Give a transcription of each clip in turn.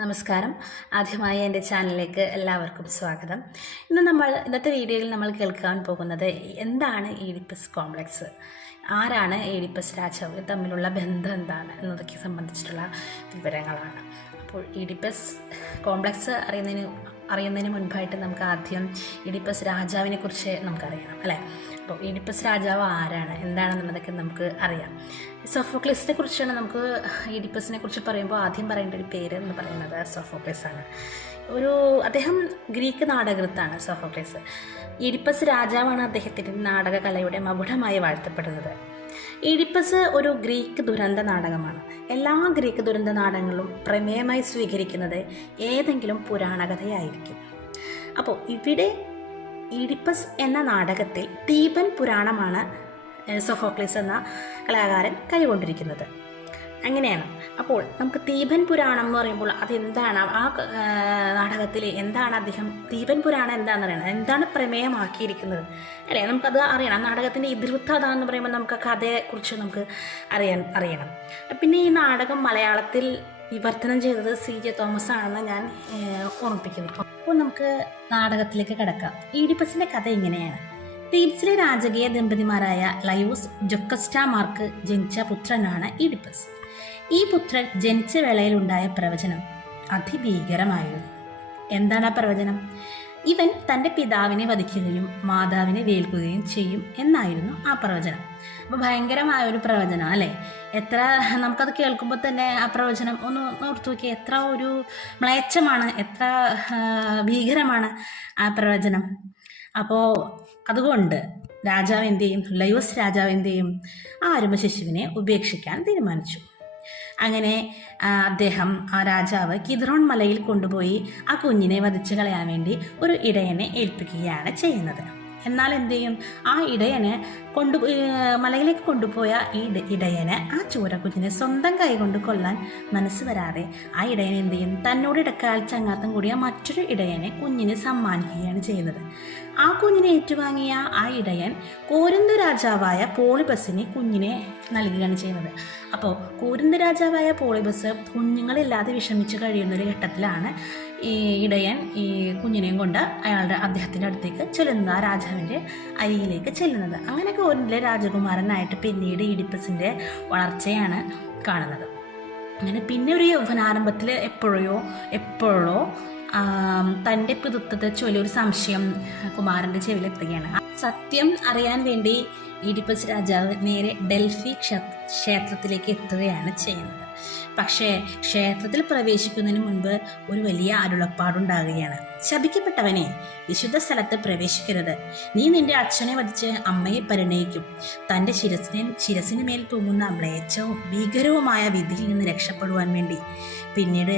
നമസ്കാരം. ആദ്യമായി എൻ്റെ ചാനലിലേക്ക് എല്ലാവർക്കും സ്വാഗതം. ഇന്നത്തെ വീഡിയോയിൽ നമ്മൾ കേൾക്കാൻ പോകുന്നത് എന്താണ് ഈഡിപ്പസ് കോംപ്ലക്സ്, ആരാണ് ഈഡിപ്പസ് രാജാവ്, തമ്മിലുള്ള ബന്ധം എന്താണ് എന്നതൊക്കെ സംബന്ധിച്ചിട്ടുള്ള വിവരങ്ങളാണ്. അപ്പോൾ ഈഡിപ്പസ് കോംപ്ലക്സ് അറിയുന്നതിന് മുൻപായിട്ട് നമുക്ക് ആദ്യം ഈഡിപ്പസ് രാജാവിനെ കുറിച്ച് നമുക്കറിയണം, അല്ലേ? അപ്പോൾ ഈഡിപ്പസ് രാജാവ് ആരാണ്, എന്താണെന്നുള്ളതൊക്കെ നമുക്ക് അറിയാം. സോഫോക്ലിസിനെ കുറിച്ചാണ് നമുക്ക് ഈഡിപ്പസിനെ കുറിച്ച് പറയുമ്പോൾ ആദ്യം പറയേണ്ട ഒരു പേര് എന്ന് പറയുന്നത് സോഫോക്ലിസ് ആണ്. അദ്ദേഹം ഗ്രീക്ക് നാടകൃത്താണ് സോഫോക്ലിസ്. ഈഡിപ്പസ് രാജാവാണ് അദ്ദേഹത്തിൻ്റെ നാടകകലയുടെ മകുടമായി വാഴ്ത്തപ്പെടുന്നത്. ഈഡിപ്പസ് ഒരു ഗ്രീക്ക് ദുരന്ത നാടകമാണ്. എല്ലാ ഗ്രീക്ക് ദുരന്ത നാടകങ്ങളും പ്രമേയമായി സ്വീകരിക്കുന്നത് ഏതെങ്കിലും പുരാണകഥയായിരിക്കും. അപ്പോൾ ഇവിടെ ഈഡിപ്പസ് എന്ന നാടകത്തിൽ തീബൻ പുരാണമാണ് സോഫോക്ലിസ് എന്ന കലാകാരൻ കൈകൊണ്ടിരിക്കുന്നത്. അങ്ങനെയാണ്. അപ്പോൾ നമുക്ക് തീബൻ പുരാണം എന്ന് പറയുമ്പോൾ അതെന്താണ്, ആ നാടകത്തിൽ എന്താണ് അദ്ദേഹം തീബൻ പുരാണം എന്താണെന്ന് അറിയണം, എന്താണ് പ്രമേയമാക്കിയിരിക്കുന്നത്, അല്ലേ? നമുക്കത് അറിയണം. നാടകത്തിൻ്റെ ഇതിവൃത്തം അതാണെന്ന് പറയുമ്പോൾ നമുക്ക് കഥയെക്കുറിച്ച് നമുക്ക് അറിയണം. പിന്നെ ഈ നാടകം മലയാളത്തിൽ വിവർത്തനം ചെയ്തത് CJ തോമസ് ആണെന്ന് ഞാൻ ഓർമ്മിപ്പിക്കുന്നു. അപ്പോൾ നമുക്ക് നാടകത്തിലേക്ക് കിടക്കാം. ഈഡിപ്പസിൻ്റെ കഥ ഇങ്ങനെയാണ്. തീബ്സിലെ രാജകീയ ദമ്പതിമാരായ ലയൂസ് ജൊക്കസ്റ്റാമാർക്ക് ജനിച്ച പുത്രനാണ് ഈഡിപ്പസ്. ഈ പുത്രൻ ജനിച്ച വേളയിലുണ്ടായ പ്രവചനം അതിഭീകരമായിരുന്നു. എന്താണ് ആ പ്രവചനം? ഇവൻ തൻ്റെ പിതാവിനെ വധിക്കുകയും മാതാവിനെ വേൽക്കുകയും ചെയ്യും എന്നായിരുന്നു ആ പ്രവചനം. അപ്പോൾ ഭയങ്കരമായ ഒരു പ്രവചനം, അല്ലേ? എത്ര നമുക്കത് കേൾക്കുമ്പോൾ തന്നെ ആ പ്രവചനം ഒന്ന് ഓർത്തു നോക്കി, എത്ര ഒരു മ്ലേച്ഛമാണ്, എത്ര ഭീകരമാണ് ആ പ്രവചനം. അപ്പോൾ അതുകൊണ്ട് ലയൂസ് രാജാവ് എന്ത് ചെയ്യും? ആ അരുമ ശിശുവിനെ ഉപേക്ഷിക്കാൻ തീരുമാനിച്ചു. അങ്ങനെ ആ രാജാവ് കിദ്രോൺ മലയിൽ കൊണ്ടുപോയി ആ കുഞ്ഞിനെ വധിച്ചു കളയാൻ വേണ്ടി ഒരു ഇടയനെ ഏൽപ്പിക്കുകയാണ് ചെയ്യുന്നത്. എന്നാൽ എന്ത് ചെയ്യും? ആ ഇടയനെ മലയിലേക്ക് കൊണ്ടുപോയ ഈ ഇടയന് ആ ചൂരക്കുഞ്ഞിനെ സ്വന്തം കൈകൊണ്ട് കൊല്ലാൻ മനസ്സ് വരാതെ ആ ഇടയൻ എന്ത് ചെയ്യും? തന്നോട് ഇടക്കാൽ ചങ്ങാത്തം കൂടിയ മറ്റൊരു ഇടയനെ കുഞ്ഞിന് സമ്മാനിക്കുകയാണ് ചെയ്യുന്നത്. ആ കുഞ്ഞിനെ ഏറ്റുവാങ്ങിയ ആ ഇടയൻ കോരിന്ത് രാജാവായ പോളിബസിന് കുഞ്ഞിനെ നൽകുകയാണ് ചെയ്യുന്നത്. അപ്പോൾ കോരിന്ത് രാജാവായ പോളിബസ് കുഞ്ഞുങ്ങളില്ലാതെ വിഷമിച്ച് കഴിയുന്നൊരു ഘട്ടത്തിലാണ് ഈ ഇടയൻ ഈ കുഞ്ഞിനെയും കൊണ്ട് അദ്ദേഹത്തിൻ്റെ അടുത്തേക്ക് ചെല്ലുന്നത്, ആ രാജാവിൻ്റെ അരികിലേക്ക് ചെല്ലുന്നത്. അങ്ങനെ കോരിന്തിലെ രാജകുമാരനായിട്ട് പിന്നീട് ഈഡിപ്പസിൻ്റെ വളർച്ചയാണ് കാണുന്നത്. അങ്ങനെ പിന്നെ ഒരു യൗവനാരംഭത്തിൽ എപ്പോഴോ തൻ്റെ പിതൃത്വത്തെ ചൊല്ലി ഒരു സംശയം കുമാരൻ്റെ ചെവിയിലെത്തുകയാണ്. സത്യം അറിയാൻ വേണ്ടി ഈഡിപ്പസ് രാജാവ് നേരെ ഡെൽഫി ക്ഷേത്രത്തിലേക്ക് എത്തുകയാണ് ചെയ്യുന്നത്. പക്ഷേ ക്ഷേത്രത്തിൽ പ്രവേശിക്കുന്നതിന് മുൻപ് ഒരു വലിയ അരുളപ്പാടുണ്ടാകുകയാണ്. ശപിക്കപ്പെട്ടവനെ, വിശുദ്ധ സ്ഥലത്ത് പ്രവേശിക്കരുത്. നീ നിന്റെ അച്ഛനെ വധിച്ച് അമ്മയെ പരിണയിക്കും. തൻ്റെ ശിരസിന് മേൽ തൂങ്ങുന്ന മ്ലേച്ഛവും ഭീകരവുമായ വിധിയിൽ നിന്ന് രക്ഷപ്പെടുവാൻ വേണ്ടി. പിന്നീട്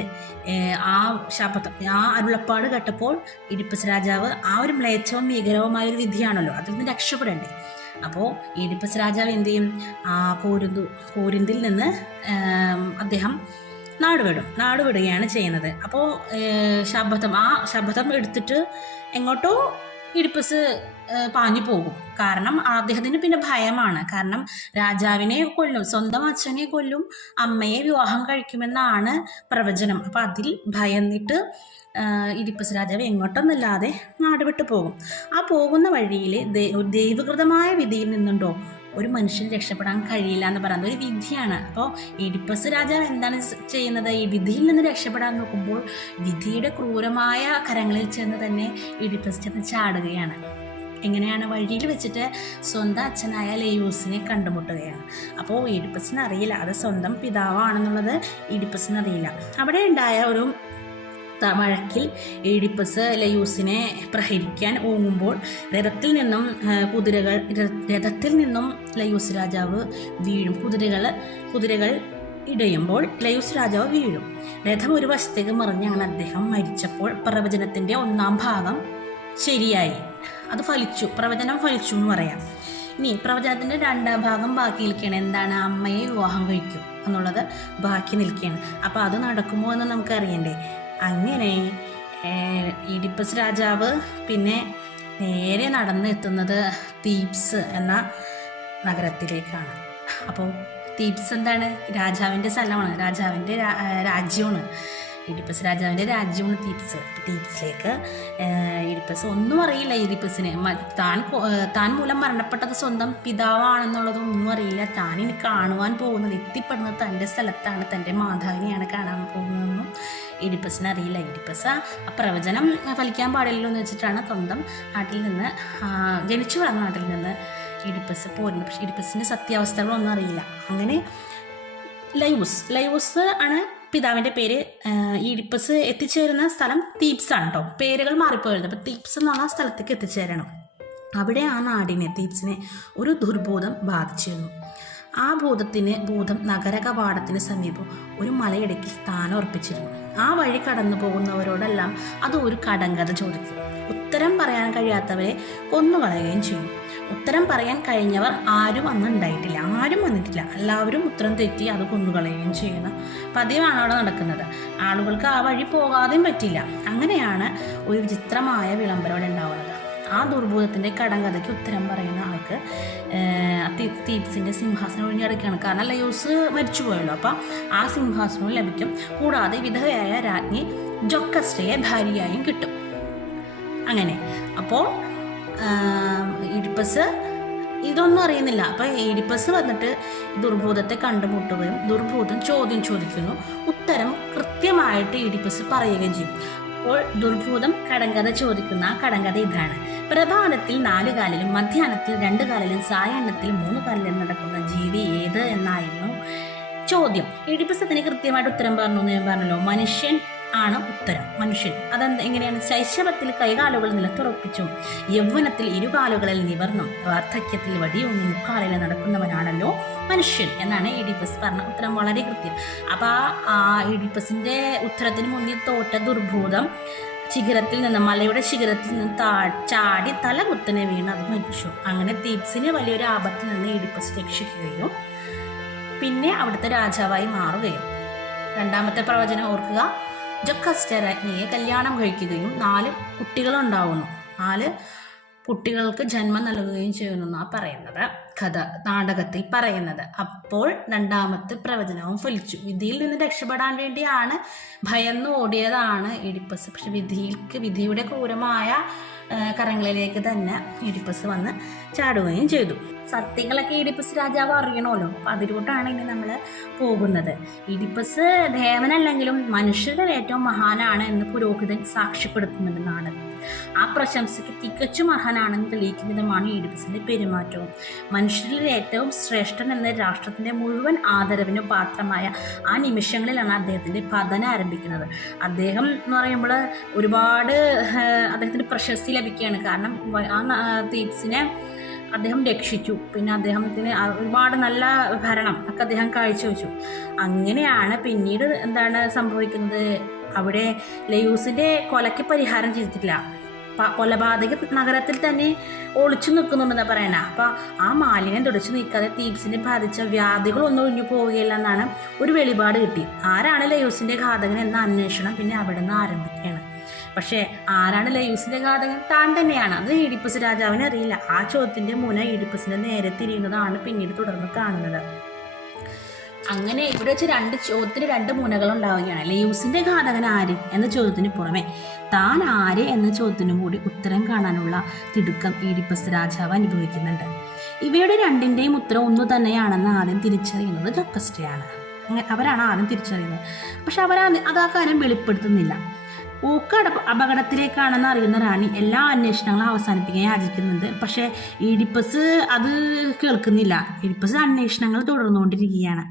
ആ അരുളപ്പാട് കേട്ടപ്പോൾ ഈഡിപ്പസ് രാജാവ് ആ ഒരു മ്ലേച്ഛവും ഭീകരവുമായൊരു വിധിയാണല്ലോ, അതിൽ നിന്ന് രക്ഷപ്പെടണ്ടേ. അപ്പോൾ ഈഡിപ്പസ് രാജാവ് എന്ത് ചെയ്യും? കോരിന്തിൽ നിന്ന് അദ്ദേഹം നാടുവിടുകയാണ് ചെയ്യുന്നത്. അപ്പോൾ ശപഥം എടുത്തിട്ട് എങ്ങോട്ടോ ഈഡിപ്പസ് പാഞ്ഞു പോകും. കാരണം അദ്ദേഹത്തിന് പിന്നെ ഭയമാണ്. കാരണം രാജാവിനെ കൊല്ലും, സ്വന്തം അച്ഛനെ കൊല്ലും, അമ്മയെ വിവാഹം കഴിക്കുമെന്നാണ് പ്രവചനം. അപ്പോൾ അതിൽ ഭയന്നിട്ട് ഈഡിപ്പസ് രാജാവ് എങ്ങോട്ടൊന്നല്ലാതെ നാട് വിട്ടു പോകും. ആ പോകുന്ന വഴിയിൽ ദൈവകൃതമായ വിധിയിൽ നിന്നുണ്ടോ ഒരു മനുഷ്യന് രക്ഷപ്പെടാൻ കഴിയില്ല എന്ന് പറയുന്നത് ഒരു വിധിയാണ്. അപ്പോൾ ഈഡിപ്പസ് രാജാവ് എന്താണ് ചെയ്യുന്നത്? ഈ വിധിയിൽ നിന്ന് രക്ഷപ്പെടാൻ നോക്കുമ്പോൾ വിധിയുടെ ക്രൂരമായ കരങ്ങളിൽ ചെന്ന് തന്നെ ഈഡിപ്പസ് ചെന്ന് ചാടുകയാണ്. എങ്ങനെയാണ്? വഴിയിൽ വെച്ചിട്ട് സ്വന്തം അച്ഛനായ ലയൂസിനെ കണ്ടുമുട്ടുകയാണ്. അപ്പോൾ ഈഡിപ്പസിന് അറിയില്ല അത് സ്വന്തം പിതാവാണെന്നുള്ളത്. ഈഡിപ്പസിന് അറിയില്ല. അവിടെ ഉണ്ടായ ഒരു വഴക്കിൽ ഈഡിപ്പസ് ലയൂസിനെ പ്രഹരിക്കാൻ ഓങ്ങുമ്പോൾ രഥത്തിൽ നിന്നും ലയൂസ് രാജാവ് വീഴും. കുതിരകൾ ഇടയുമ്പോൾ ലയൂസ് രാജാവ് വീഴും. രഥം ഒരു വശത്തേക്ക് മറിഞ്ഞാണ് അദ്ദേഹം മരിച്ചപ്പോൾ പ്രവചനത്തിൻ്റെ 1-ാം ഭാഗം ശരിയായി, അത് പ്രവചനം ഫലിച്ചു എന്ന് പറയാം. ഇനി പ്രവചനത്തിൻ്റെ 2-ാം ഭാഗം ബാക്കി നിൽക്കുകയാണ്. എന്താണ്? അമ്മയെ വിവാഹം കഴിക്കും എന്നുള്ളത് ബാക്കി നിൽക്കുകയാണ്. അപ്പോൾ അത് നടക്കുമോ എന്ന് നമുക്ക് അറിയണ്ടേ. അങ്ങനെ ഈഡിപ്പസ് രാജാവ് പിന്നെ നേരെ നടന്നെത്തുന്നത് തീബ്സ് എന്ന നഗരത്തിലേക്കാണ്. അപ്പോൾ തീബ്സ് എന്താണ്? രാജാവിൻ്റെ സ്ഥലമാണ്, രാജാവിൻ്റെ രാജ്യമാണ്. ഈഡിപ്പസ് രാജാവിൻ്റെ രാജ്യമാണ് തീപ്സ്. തീപ്സിലേക്ക് ഈഡിപ്പസ് ഒന്നും അറിയില്ല. ഈഡിപ്പസിന് താൻ മൂലം മരണപ്പെട്ടത് സ്വന്തം പിതാവാണെന്നുള്ളതൊന്നും അറിയില്ല. താൻ ഇനി കാണുവാൻ പോകുന്നത്, എത്തിപ്പെടുന്നത് തൻ്റെ സ്ഥലത്താണ്, തൻ്റെ മാതാവിനെയാണ് കാണാൻ പോകുന്നതെന്നും ഈഡിപ്പസിന് അറിയില്ല. ഈഡിപ്പസ് ആ പ്രവചനം ഫലിക്കാൻ പാടില്ലല്ലോ എന്ന് വെച്ചിട്ടാണ് സ്വന്തം നാട്ടിൽ നിന്ന്, ജനിച്ചു വളർന്ന നാട്ടിൽ നിന്ന് ഈഡിപ്പസ് പോരുന്നത്. പക്ഷേ ഈഡിപ്പസിൻ്റെ സത്യാവസ്ഥകളൊന്നും അറിയില്ല. അങ്ങനെ ലൈവൂസ് ആണ് പിതാവിൻ്റെ പേര്. ഈഡിപ്പസ് എത്തിച്ചേരുന്ന സ്ഥലം തീപ്സ് ആണ് കേട്ടോ. പേരുകൾ മാറിപ്പോയത്. അപ്പോൾ തീപ്സ് എന്നുള്ള സ്ഥലത്തേക്ക് എത്തിച്ചേരണം. അവിടെ ആ നാടിനെ, തീപ്സിനെ ഒരു ദുർബോധം ബാധിച്ചിരുന്നു. ആ ഭൂതം നഗര കവാടത്തിന് സമീപം ഒരു മലയിടയ്ക്ക് സ്ഥാനം ഉറപ്പിച്ചിരുന്നു. ആ വഴി കടന്നു പോകുന്നവരോടെല്ലാം അത് ഒരു കടങ്കഥ ചോദിക്കും. ഉത്തരം പറയാൻ കഴിയാത്തവരെ കൊന്നുകളയുകയും ചെയ്യും. ഉത്തരം പറയാൻ കഴിഞ്ഞവർ ആരും വന്നിട്ടില്ല. എല്ലാവരും ഉത്തരം തെറ്റി അത് കൊന്നുകളയുകയും ചെയ്യുന്ന പതിവാണ് അവിടെ നടക്കുന്നത്. ആളുകൾക്ക് ആ വഴി പോകാതെയും പറ്റില്ല. അങ്ങനെയാണ് ഒരു വിചിത്രമായ വിളംബരം അവിടെ ഉണ്ടാവുന്നത്. ആ ദുർബോധത്തിൻ്റെ കടങ്കഥയ്ക്ക് ഉത്തരം പറയുന്ന ആൾക്ക് തീപ്സിൻ്റെ സിംഹാസനം ഒഴിഞ്ഞിടയ്ക്കാണ്. കാരണം ലയോസ് മരിച്ചു പോയല്ലോ. അപ്പം ആ സിംഹാസനവും ലഭിക്കും. കൂടാതെ വിധവയായ രാജ്ഞി ജൊക്കസ്റ്റയെ ഭാര്യയായും കിട്ടും. അങ്ങനെ അപ്പോൾ ഈഡിപ്പസ് ഇതൊന്നും അറിയുന്നില്ല. അപ്പം ഈഡിപ്പസ് വന്നിട്ട് ദുർബോധത്തെ കണ്ടുമുട്ടുകയും ദുർബോധം ചോദ്യം ചോദിക്കുന്നു. ഉത്തരം കൃത്യമായിട്ട് ഈഡിപ്പസ് പറയുകയും ചെയ്യും. അപ്പോൾ ദുർബോധം കടങ്കഥ ചോദിക്കുന്ന ആ കടങ്കഥ ഇതാണ്: പ്രഭാതത്തിൽ 4 കാലിലും മധ്യാഹ്നത്തിൽ 2 കാലിലും സായാഹ്നത്തിൽ 3 കാലിലും നടക്കുന്ന ജീവി ഏത് എന്നായിരുന്നു ചോദ്യം. ഈഡിപ്പസ് അതിന് കൃത്യമായിട്ട് ഉത്തരം പറഞ്ഞു എന്ന് ഞാൻ പറഞ്ഞല്ലോ. മനുഷ്യൻ ആണ് ഉത്തരം. മനുഷ്യൻ എങ്ങനെയാണ്? ശൈശവത്തിൽ കൈകാലുകൾ നിലത്തുറപ്പിച്ചും യൗവനത്തിൽ ഇരുകാലുകളിൽ നിവർന്നും വാർദ്ധക്യത്തിൽ വടിയൊന്നും മുക്കാലിൽ നടക്കുന്നവനാണല്ലോ മനുഷ്യൻ എന്നാണ് ഈഡിപ്പസ് പറഞ്ഞ ഉത്തരം. വളരെ കൃത്യം. അപ്പോൾ ആ ഈഡിപ്പസിൻ്റെ ഉത്തരത്തിന് മുന്നിൽ തോറ്റ ദുർബോധം മലയുടെ ശിഖരത്തിൽ നിന്ന് ചാടി തല കുത്തനെ വീണ് അത് മരിച്ചു. അങ്ങനെ തീപ്സിനെ വലിയൊരു ആപത്തിൽ നിന്ന് ഈഡിപ്പസ് രക്ഷിക്കുകയും പിന്നെ അവിടുത്തെ രാജാവായി മാറുകയും. രണ്ടാമത്തെ പ്രവചനം ഓർക്കുക: ജൊക്കസ്റ്റ രാജ്ഞിയെ കല്യാണം കഴിക്കുകയും 4 കുട്ടികളുണ്ടാവുന്നു. 4 കുട്ടികൾക്ക് ജന്മം നൽകുകയും ചെയ്യുമെന്നാണ് പറയുന്നത്, നാടകത്തിൽ പറയുന്നത്. അപ്പോൾ രണ്ടാമത്തെ പ്രവചനവും ഫലിച്ചു. വിധിയിൽ നിന്ന് രക്ഷപ്പെടാൻ വേണ്ടിയാണ് ഭയന്ന് ഓടിയതാണ് ഈഡിപ്പസ്. പക്ഷെ വിധിയുടെ ക്രൂരമായ കരങ്ങളിലേക്ക് തന്നെ ഈഡിപ്പസ് വന്ന് ചാടുകയും ചെയ്തു. സത്യങ്ങളൊക്കെ ഈഡിപ്പസ് രാജാവ് അറിയണമല്ലോ. അപ്പം അതിലോട്ടാണ് ഇനി നമ്മൾ പോകുന്നത്. ഈഡിപ്പസ് ദേവനല്ലെങ്കിലും മനുഷ്യരുടെ ഏറ്റവും മഹാനാണ് എന്ന് പുരോഹിതൻ സാക്ഷ്യപ്പെടുത്തുന്നുണ്ട് നാടകത്തിൽ. ആ പ്രശംസയ്ക്ക് തികച്ചും അർഹനാണെന്ന് തെളിയിക്കുന്ന വിധമാണ് ഈഡിപ്പസിൻ്റെ പെരുമാറ്റവും. മനുഷ്യരിൽ ഏറ്റവും ശ്രേഷ്ഠൻ എന്ന രാഷ്ട്രത്തിൻ്റെ മുഴുവൻ ആദരവിന് പാത്രമായ ആ നിമിഷങ്ങളിലാണ് അദ്ദേഹത്തിൻ്റെ പതനം ആരംഭിക്കുന്നത്. അദ്ദേഹം എന്ന് പറയുമ്പോൾ ഒരുപാട് അദ്ദേഹത്തിന് പ്രശസ്തി ലഭിക്കുകയാണ്. കാരണം ആ തീപ്സിനെ അദ്ദേഹം രക്ഷിച്ചു. പിന്നെ അദ്ദേഹത്തിന് ഒരുപാട് നല്ല ഭരണം ഒക്കെ അദ്ദേഹം കാഴ്ചവെച്ചു. അങ്ങനെയാണ് പിന്നീട് എന്താണ് സംഭവിക്കുന്നത്? അവിടെ ലയൂസിൻ്റെ കൊലയ്ക്ക് പരിഹാരം ചെയ്തിട്ടില്ല. കൊലപാതക നഗരത്തിൽ തന്നെ ഒളിച്ചു നിൽക്കുന്നുണ്ടെന്നാണ് പറയണത്. അപ്പം ആ മാലിന്യം തുടച്ചു നീക്കാതെ തീപ്സിനെ ബാധിച്ച വ്യാധികളൊന്നും ഒഴിഞ്ഞു പോവുകയില്ല എന്നാണ് ഒരു വെളിപാട് കിട്ടി. ആരാണ് ലയൂസിൻ്റെ ഘാതകൻ എന്ന അന്വേഷണം പിന്നെ അവിടെ നിന്ന് ആരംഭിക്കുകയാണ്. പക്ഷേ ആരാണ് ലയൂസിൻ്റെ ഘാതകൻ? താൻ തന്നെയാണ്. അത് ഈഡിപ്പസ് രാജാവിനെ അറിയില്ല. ആ ചോദ്യത്തിൻ്റെ മുന ഈഡിപ്പസിൻ്റെ നേരെ തിരിയുന്നതാണ് പിന്നീട് തുടർന്ന് കാണുന്നത്. അങ്ങനെ ഇവിടെ വെച്ച് ചോദ്യത്തിന് 2 മുനകളുണ്ടാവുകയാണ്. ലയൂസിൻ്റെ ഘാതകൻ ആര് എന്ന ചോദ്യത്തിന് പുറമെ താൻ ആര് എന്ന ചോദ്യത്തിനും കൂടി ഉത്തരം കാണാനുള്ള തിടുക്കം ഈഡിപ്പസ് രാജാവ് അനുഭവിക്കുന്നുണ്ട്. ഇവയുടെ രണ്ടിൻ്റെയും ഉത്തരം ഒന്നു തന്നെയാണെന്ന് ആദ്യം തിരിച്ചറിയുന്നത് ജൊക്കസ്റ്റയാണ്. അവരാണ് ആദ്യം തിരിച്ചറിയുന്നത്. പക്ഷെ അത് ആ കാര്യം വെളിപ്പെടുത്തുന്നില്ല. അപകടത്തിലേക്കാണെന്ന് അറിയുന്ന റാണി എല്ലാ അന്വേഷണങ്ങളും അവസാനിപ്പിക്കാൻ യാചിക്കുന്നുണ്ട്. പക്ഷേ ഈഡിപ്പസ് അത് കേൾക്കുന്നില്ല. ഈഡിപ്പസ് അന്വേഷണങ്ങൾ തുടർന്നുകൊണ്ടിരിക്കുകയാണ്.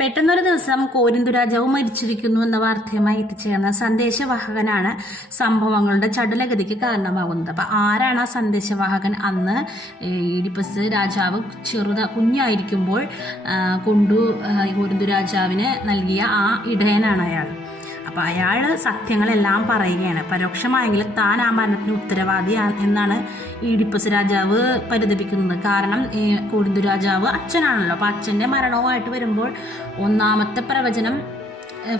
പെട്ടെന്നൊരു ദിവസം കോരിന്തു രാജാവ് മരിച്ചിരിക്കുന്നു എന്ന വാർത്തയുമായി എത്തിച്ചേർന്ന സന്ദേശവാഹകനാണ് സംഭവങ്ങളുടെ ചടുലഗതിക്ക് കാരണമാകുന്നത്. അപ്പം ആരാണ് ആ സന്ദേശവാഹകൻ? അന്ന് ഈഡിപ്പസ് രാജാവ് കുഞ്ഞായിരിക്കുമ്പോൾ കോരിന്തു രാജാവിന് നൽകിയ ആ ഇടയനാണ് അയാൾ. അപ്പോൾ അയാൾ സത്യങ്ങളെല്ലാം പറയുകയാണ്. പരോക്ഷമായെങ്കിലും താൻ ആ മരണത്തിന് ഉത്തരവാദി എന്നാണ് ഈഡിപ്പസ് രാജാവ് പരിതപിക്കുന്നത്. കാരണം കോരിന്തു രാജാവ് അച്ഛനാണല്ലോ. അപ്പോൾ അച്ഛൻ്റെ മരണവുമായിട്ട് വരുമ്പോൾ ഒന്നാമത്തെ പ്രവചനം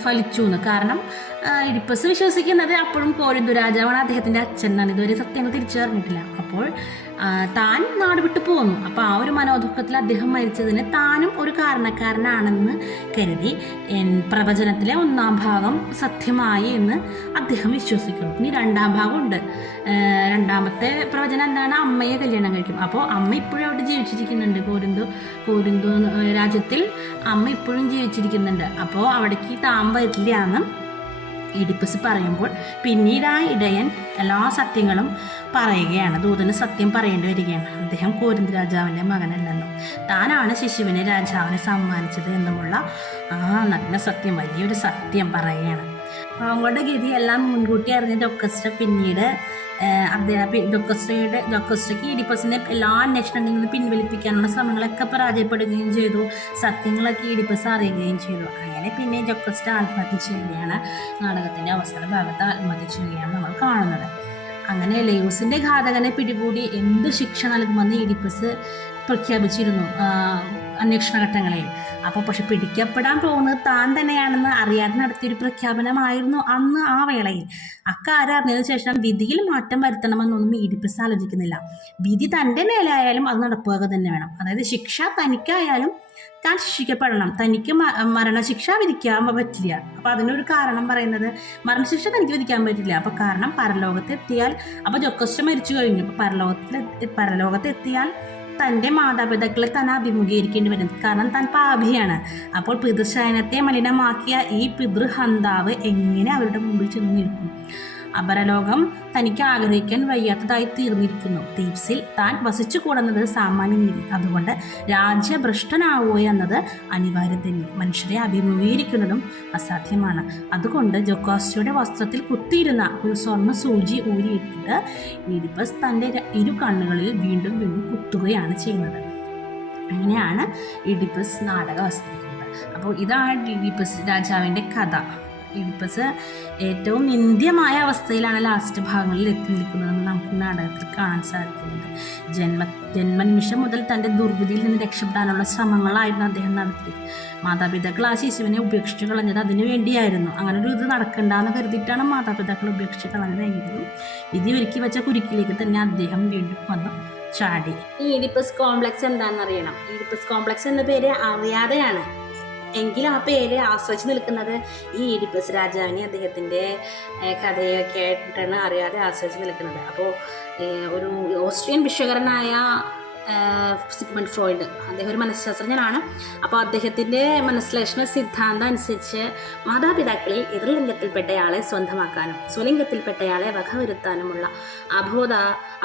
ഫലിച്ചു എന്ന്. കാരണം ഈഡിപ്പസ് വിശ്വസിക്കുന്നത് അപ്പോഴും കോരിന്തു രാജാവാണ് അദ്ദേഹത്തിൻ്റെ അച്ഛൻ എന്നാണ്. ഇതുവരെ സത്യങ്ങൾ തിരിച്ചറിഞ്ഞിട്ടില്ല. അപ്പോൾ താൻ നാട് വിട്ടു പോന്നു. അപ്പോൾ ആ ഒരു മനോദുഃഖത്തിൽ അദ്ദേഹം മരിച്ചതിന് താനും ഒരു കാരണക്കാരനാണെന്ന് കരുതി പ്രവചനത്തിലെ 1-ാം ഭാഗം സത്യമായി എന്ന് അദ്ദേഹം വിശ്വസിക്കുന്നു. ഇനി 2-ാം ഭാഗമുണ്ട്. 2-ാമത്തെ പ്രവചനം എന്താണ്? അമ്മയെ കല്യാണം കഴിക്കും. അപ്പോൾ അമ്മ ഇപ്പോഴും അവിടെ ജീവിച്ചിരിക്കുന്നുണ്ട്. കോരിന്തു രാജ്യത്തിൽ അമ്മ ഇപ്പോഴും ജീവിച്ചിരിക്കുന്നുണ്ട്. അപ്പോൾ അവിടേക്ക് താൻ വരില്ല എന്ന് ഈഡിപ്പസ് പറയുമ്പോൾ പിന്നീട് ആ ഇടയൻ എല്ലാ സത്യങ്ങളും പറയുകയാണ്. ദൂതന് സത്യം പറയേണ്ടി വരികയാണ്. അദ്ദേഹം കോരിന്ത് രാജാവിൻ്റെ മകനല്ലെന്നും താനാണ് ശിശുവിനെ രാജാവിന് സമ്മാനിച്ചത് എന്നുമുള്ള നഗ്ന സത്യം, വലിയൊരു സത്യം പറയുകയാണ്. അവങ്ങളുടെ ഗതി എല്ലാം മുൻകൂട്ടി അറിഞ്ഞ ജോക്കസ്റ്റ പിന്നീട് ജോക്കസ്റ്റയ്ക്ക് ഈഡിപ്പസിനെ എല്ലാ അന്വേഷണങ്ങളിൽ നിന്ന് പിൻവലിപ്പിക്കാനുള്ള ശ്രമങ്ങളൊക്കെ പരാജയപ്പെടുകയും ചെയ്തു. സത്യങ്ങളൊക്കെ ഈഡിപ്പസ് അറിയുകയും ചെയ്തു. അങ്ങനെ പിന്നെ ജോക്കസ്റ്റ ആത്മഹത്യ ചെയ്യുകയാണ്. നാടകത്തിൻ്റെ അവസാന ഭാഗത്ത് ആത്മഹത്യ ചെയ്യുകയാണ് നമ്മൾ കാണുന്നത്. അങ്ങനെ ലെയൂസിൻ്റെ ഘാതകനെ പിടികൂടി എന്ത് ശിക്ഷ നൽകുമെന്ന് ഈഡിപ്പസ് പ്രഖ്യാപിച്ചിരുന്നു അന്വേഷണ ഘട്ടങ്ങളിൽ. അപ്പോൾ പക്ഷെ പിടിക്കപ്പെടാൻ പോകുന്നത് താൻ തന്നെയാണെന്ന് അറിയാതെ നടത്തിയൊരു പ്രഖ്യാപനമായിരുന്നു അന്ന് ആ വേളയിൽ. അക്കാര്യം അറിഞ്ഞതിന് ശേഷം വിധിയിൽ മാറ്റം വരുത്തണമെന്നൊന്നും ഈഡിപ്പസ് ആലോചിക്കുന്നില്ല. വിധി തൻ്റെ മേലായാലും അത് നടക്കുക തന്നെ വേണം. അതായത് ശിക്ഷ തനിക്കായാലും താൻ ശിക്ഷിക്കപ്പെടണം. തനിക്ക് മരണശിക്ഷ വിധിക്കാൻ പറ്റില്ല. അപ്പോൾ അതിനൊരു കാരണം പറയുന്നത് മരണശിക്ഷ തനിക്ക് വിധിക്കാൻ പറ്റില്ല. അപ്പോൾ കാരണം പരലോകത്തെത്തിയാൽ, അപ്പോൾ ജോക്കസ്റ്റ മരിച്ചു കഴിഞ്ഞു. അപ്പോൾ പരലോകത്തെത്തിയാൽ തൻ്റെ മാതാപിതാക്കളെ താൻ അഭിമുഖീകരിക്കേണ്ടി വരും. കാരണം താൻ പാപിയാണ്. അപ്പോൾ പിതൃശയനത്തെ മലിനമാക്കിയ ഈ പിതൃഹന്താവ് എങ്ങനെ അവരുടെ മുമ്പിൽ ചെന്ന് നിൽക്കും? അപരലോകം തനിക്ക് ആഗ്രഹിക്കാൻ വയ്യാത്തതായി തീർന്നിരിക്കുന്നു. തീപ്സിൽ താൻ വസിച്ചു കൂടുന്നത് സാമാന്യമില്ല. അതുകൊണ്ട് രാജ്യഭ്രഷ്ടനാവുക എന്നത് അനിവാര്യം തന്നെ. മനുഷ്യരെ അഭിമുഖീകരിക്കുന്നതും അസാധ്യമാണ്. അതുകൊണ്ട് ജോക്കസ്റ്റയുടെ വസ്ത്രത്തിൽ കുത്തിയിരുന്ന ഒരു സ്വർണ്ണ സൂചി ഊരിയെടുത്തിട്ട് ഈഡിപ്പസ് തൻ്റെ 2 കണ്ണുകളിൽ വീണ്ടും വീണ്ടും കുത്തുകയാണ് ചെയ്യുന്നത്. അങ്ങനെയാണ് ഈഡിപ്പസ് നാടകം അവസാനിക്കുന്നത്. അപ്പോൾ ഇതാണ് ഈഡിപ്പസ് രാജാവിൻ്റെ കഥ. ഈഡിപ്പസ് ഏറ്റവും നിന്ദ്യമായ അവസ്ഥയിലാണ് ലാസ്റ്റ് ഭാഗങ്ങളിൽ എത്തി നിൽക്കുന്നതെന്ന് നമുക്ക് നാടകത്തിൽ കാണാൻ സാധിക്കുന്നുണ്ട്. ജന്മനിമിഷം മുതൽ തൻ്റെ ദുർവിധിയിൽ നിന്ന് രക്ഷപ്പെടാനുള്ള ശ്രമങ്ങളായിരുന്നു അദ്ദേഹം നടത്തിയത്. മാതാപിതാക്കൾ ആ ശിശുവിനെ ഉപേക്ഷിച്ച് കളഞ്ഞത് അതിനു വേണ്ടിയായിരുന്നു. അങ്ങനെ ഒരു ഇത് നടക്കണ്ടെന്ന് കരുതിയിട്ടാണ് മാതാപിതാക്കൾ ഉപേക്ഷിച്ച് കളഞ്ഞതെങ്കിലും വിധി ഒരുക്കി വെച്ച കുരുക്കിലേക്ക് തന്നെ അദ്ദേഹം വീണ്ടും വന്നു ചാടി. ഈ ഈഡിപ്പസ് കോംപ്ലക്സ് എന്താണെന്ന് അറിയണം. ഈഡിപ്പസ് കോംപ്ലക്സ് എന്ന പേര് അറിയാതെയാണ്, എങ്കിലും ആ പേര് ആശ്രയിച്ച് നിൽക്കുന്നത് ഈ ഈഡിപ്പസ് രാജാവിനെ അദ്ദേഹത്തിൻ്റെ കഥയൊക്കെ ആയിട്ടാണ് അറിയാതെ ആശ്രയിച്ച് നിൽക്കുന്നത്. അപ്പോൾ ഒരു ഓസ്ട്രിയൻ ഭിഷകരനായ സിഗ്മണ്ട് ഫ്രോയിഡ്, അദ്ദേഹം ഒരു മനഃശാസ്ത്രജ്ഞനാണ്. അപ്പോൾ അദ്ദേഹത്തിൻ്റെ മനശ്ലേഷണ സിദ്ധാന്തം അനുസരിച്ച് മാതാപിതാക്കളിൽ എതിർലിംഗത്തിൽപ്പെട്ടയാളെ സ്വന്തമാക്കാനും സ്വലിംഗത്തിൽപ്പെട്ടയാളെ വകവരുത്താനുമുള്ള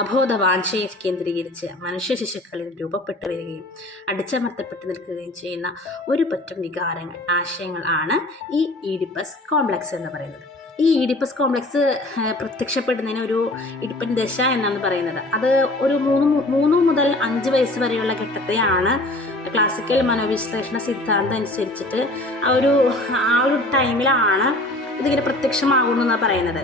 അബോധ വാഞ്ചയെ കേന്ദ്രീകരിച്ച് മനുഷ്യ ശിശുക്കളിൽ രൂപപ്പെട്ടു വരികയും അടിച്ചമർത്തപ്പെട്ടു നിൽക്കുകയും ചെയ്യുന്ന ഒരു പറ്റം വികാരങ്ങൾ, ആശയങ്ങൾ ആണ് ഈ ഈഡിപ്പസ് കോംപ്ലക്സ് എന്ന് പറയുന്നത്. ഈ ഈഡിപ്പസ് കോംപ്ലക്സ് പ്രത്യക്ഷപ്പെടുന്നതിന് ഒരു ഇഡിപ്പൻ ദശ എന്നാണ് പറയുന്നത്. അത് ഒരു 3 മുതൽ 5 വയസ്സ് വരെയുള്ള ഘട്ടത്തെയാണ് ക്ലാസിക്കൽ മനോവിശ്ലേഷണ സിദ്ധാന്തം അനുസരിച്ചിട്ട് ആ ഒരു ടൈമിലാണ് ഇതിങ്ങനെ പ്രത്യക്ഷമാകുമെന്നാണ് പറയുന്നത്.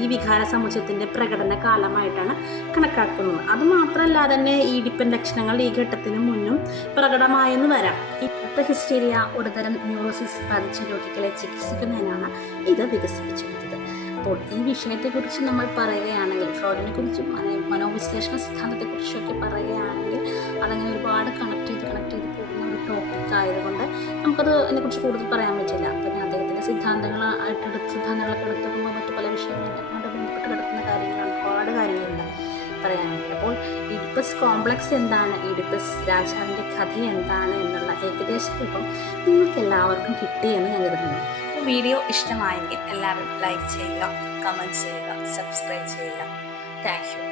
ഈ വികാര സമുച്ചയത്തിൻ്റെ പ്രകടന കാലമായിട്ടാണ് കണക്കാക്കുന്നത്. അതുമാത്രമല്ല തന്നെ ഈഡിപ്പൻ ലക്ഷണങ്ങൾ ഈ ഘട്ടത്തിന് മുന്നും പ്രകടമായെന്ന് വരാം. ഇപ്പോഴത്തെ ഹിസ്റ്റീരിയ ഒരുതരം ന്യൂറോസിസ് ബാധിച്ച രോഗികളെ ചികിത്സിക്കുന്നതിനാണ് ഇത് വികസിപ്പിച്ചെടുത്തത്. അപ്പോൾ ഈ വിഷയത്തെക്കുറിച്ച് നമ്മൾ പറയുകയാണെങ്കിൽ, ഫ്രോയിഡിനെ കുറിച്ചും മനോവിശ്ലേഷണ സിദ്ധാന്തത്തെക്കുറിച്ചൊക്കെ പറയുകയാണെങ്കിൽ അതങ്ങനെ ഒരുപാട് കണക്ട് ചെയ്ത് പോകുന്ന ഒരു ടോപ്പിക് ആയതുകൊണ്ട് നമുക്കത് അതിനെക്കുറിച്ച് കൂടുതൽ പറയാൻ പറ്റില്ല. പിന്നെ അദ്ദേഹത്തിൻ്റെ സിദ്ധാന്തങ്ങളൊക്കെ എടുത്തുമ്പോൾ മറ്റു പല വിഷയങ്ങളുണ്ട്, ബന്ധപ്പെട്ട് കിടക്കുന്ന കാര്യങ്ങളാണ്, ഒരുപാട് കാര്യങ്ങളുണ്ട് പറയാനായിട്ട്. അപ്പോൾ ഈഡിപ്പസ് കോംപ്ലക്സ് എന്താണ്, ഈഡിപ്പസ് രാജാവിൻ്റെ കഥ എന്താണ് എന്നുള്ള ഏകദേശ രൂപം നിങ്ങൾക്ക് എല്ലാവർക്കും കിട്ടിയെന്ന് ഞാൻ കരുതുന്നു. അപ്പോൾ വീഡിയോ ഇഷ്ടമായെങ്കിൽ എല്ലാവരും ലൈക്ക് ചെയ്യുക, കമൻറ്റ് ചെയ്യുക, സബ്സ്ക്രൈബ് ചെയ്യുക. Thank you.